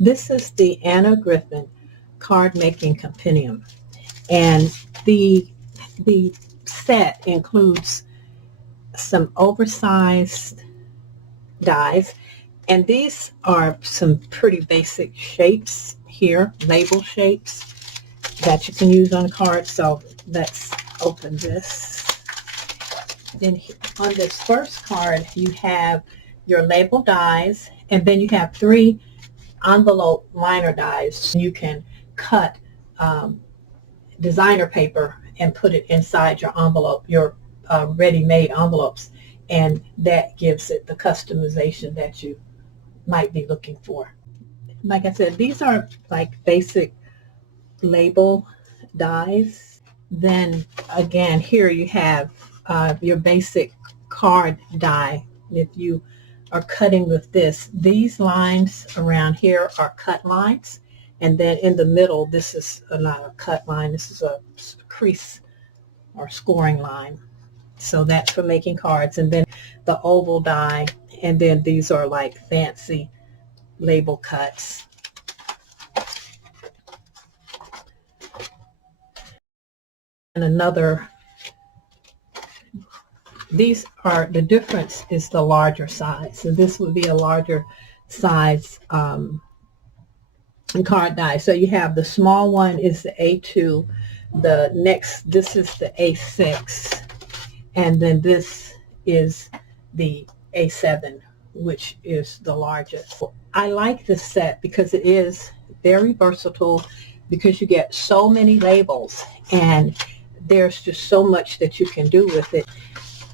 This is the Anna Griffin Card Making Compendium, and the set includes some oversized dies, and these are some pretty basic shapes here, label shapes that you can use on a card. So let's open this. Then on this first card, you have your label dies, and then you have 3 envelope liner dies. You can cut designer paper and put it inside your envelope, your ready-made envelopes, and that gives it the customization that you might be looking for. Like I said, these are like basic label dies. Then again, here you have your basic card die. If you are cutting with this, these lines around here are cut lines, and then in the middle, this is not a cut line, this is a crease or scoring line. So that's for making cards. And then the oval die, and then these are like fancy label cuts. And another, these are, the difference is the larger size. So this would be a larger size card die. So you have the small one is the A2, the next, this is the A6, and then this is the A7, which is the largest. I like this set because it is very versatile, because you get so many labels and there's just so much that you can do with it.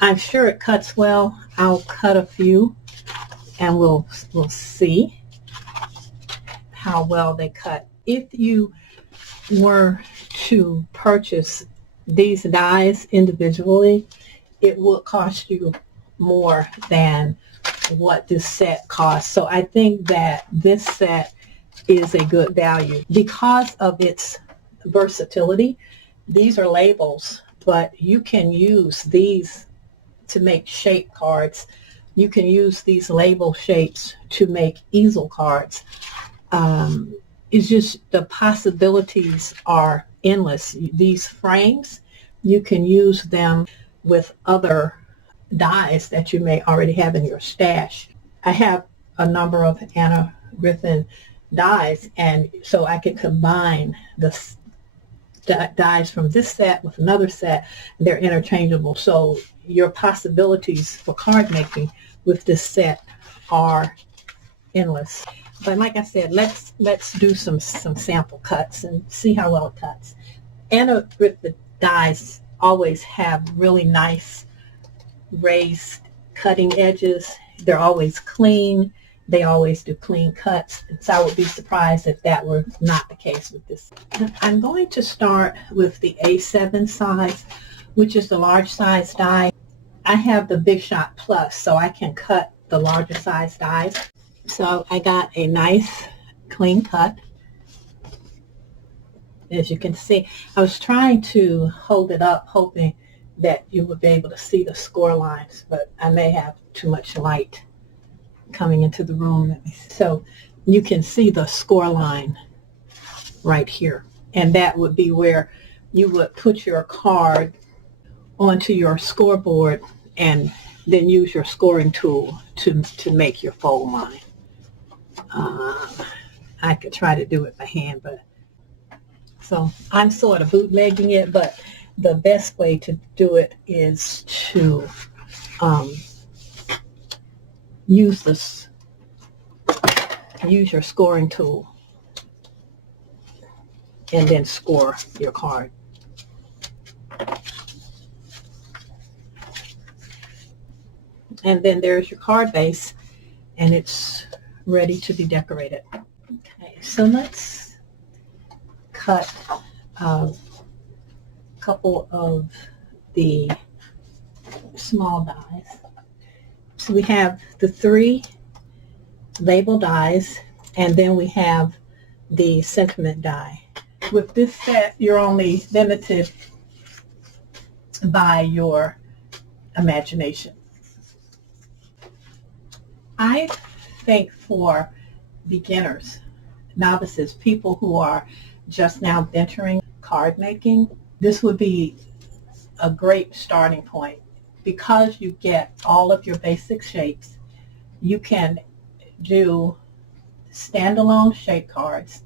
I'm sure it cuts well. I'll cut a few and we'll see how well they cut. If you were to purchase these dies individually, it would cost you more than what this set costs. So I think that this set is a good value because of its versatility. These are labels, but you can use these to make shape cards. You can use these label shapes to make easel cards. It's just the possibilities are endless. These frames, you can use them with other dies that you may already have in your stash. I have a number of Anna Griffin dies, and so I can combine the dies from this set with another set. They're interchangeable, so your possibilities for card making with this set are endless. But like I said, let's do some sample cuts and see how well it cuts. Anna Griffin dies always have really nice raised cutting edges. They're always clean. They always do clean cuts. So I would be surprised if that were not the case with this. I'm going to start with the A7 size, which is the large size die. I have the Big Shot Plus, so I can cut the larger size dies. So I got a nice clean cut. As you can see, I was trying to hold it up, hoping that you would be able to see the score lines, but I may have too much light coming into the room. So you can see the score line right here, and that would be where you would put your card onto your scoreboard and then use your scoring tool to make your fold line. I could try to do it by hand, but so I'm sort of bootlegging it, but the best way to do it is to use your scoring tool and then score your card. And then there's your card base, and it's ready to be decorated. Okay, so let's cut a couple of the small dies. So we have the 3 label dies, and then we have the sentiment die. With this set, you're only limited by your imagination. I think for beginners, novices, people who are just now entering card making, this would be a great starting point. Because you get all of your basic shapes, you can do standalone shape cards.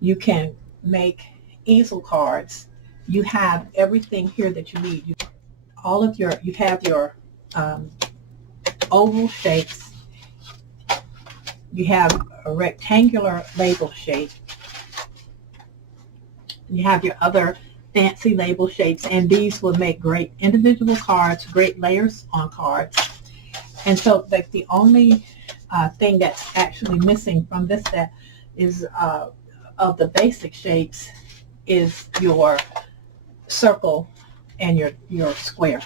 You can make easel cards. You have everything here that you need. You have your oval shapes. You have a rectangular label shape. You have your other fancy label shapes, and these will make great individual cards, great layers on cards. And so the only thing that's actually missing from this set is of the basic shapes is your circle and your square.